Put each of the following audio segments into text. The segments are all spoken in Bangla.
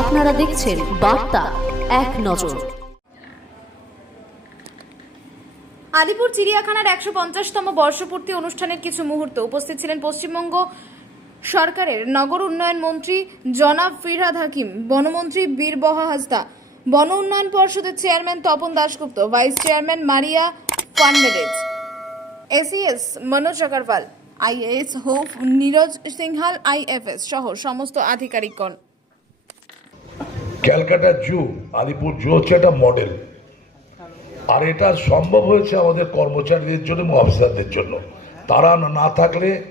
আপনারা দেখছেন বার্তা এক নজর। আলিপুর চিড়িয়াখানার একশো পঞ্চাশতম বর্ষপূর্তি অনুষ্ঠানের কিছু মুহূর্ত উপস্থিত ছিলেন পশ্চিমবঙ্গ সরকারের নগর উন্নয়ন মন্ত্রী জনাব ফিরহাদ হাকিম, বনমন্ত্রী বীরবহা হাসদা, বন উন্নয়ন পর্ষদের chairman Tapan Dasgupta, vice chairman Maria Fernandez ACS Manoj Agarwal IAS hope Neeraj Singhal, IFS সহ সমস্ত আধিকারিকগণ। ক্যালকাটা জু, আলিপুর জু হচ্ছে একটা মডেল আর এটা সম্ভব হয়েছে আমাদের কর্মচারীদের জন্য এবং অফিসারদের জন্য। তারা না- থাকলে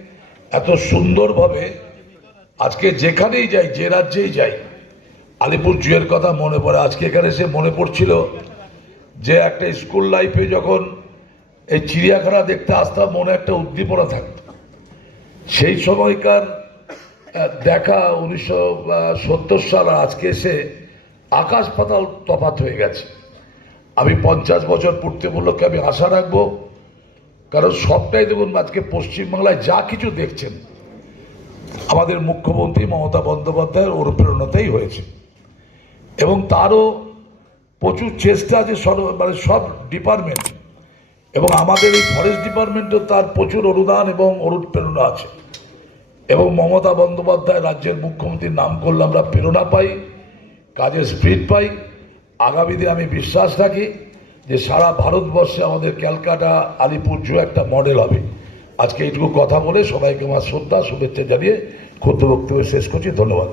এত সুন্দরভাবে আজকে যেখানেই যাই, যে রাজ্যেই যাই, আলিপুর জুয়ের কথা মনে পড়ে। আজকে এখানে সে মনে পড়ছিল যে একটা স্কুল লাইফে যখন এই চিড়িয়াখানা দেখতে আসতাম, মনে একটা উদ্দীপনা থাকতো। সেই সময়কার দেখা উনিশশো সত্তর সাল আজকে এসে আকাশ পাতাল তফাত হয়ে গেছে। আমি পঞ্চাশ বছর পূর্তি উপলক্ষে আমি আশা রাখব, কারণ সবটাই দেখুন আজকে পশ্চিমবাংলায় যা কিছু দেখছেন, আমাদের মুখ্যমন্ত্রী মমতা বন্দ্যোপাধ্যায়ের অনুপ্রেরণাতেই হয়েছে। এবং তারও প্রচুর চেষ্টা আছে সর- মানে সব ডিপার্টমেন্ট, এবং আমাদের এই ফরেস্ট ডিপার্টমেন্টও তার প্রচুর অনুদান এবং অনুপ্রেরণা আছে। এবং মমতা বন্দ্যোপাধ্যায় রাজ্যের মুখ্যমন্ত্রীর নাম করলে আমরা প্রেরণা পাই। কাজের স্পিড পাই। আগামীতে আমি বিশ্বাস রাখি যে সারা ভারতবর্ষে আমাদের ক্যালকাটা, আলিপুর জু একটা মডেল হবে। আজকে এইটুকু কথা বলে সবাইকে আমার শ্রদ্ধা, শুভেচ্ছা জানিয়ে ক্ষুদ্র বক্তব্য শেষ করছি। ধন্যবাদ।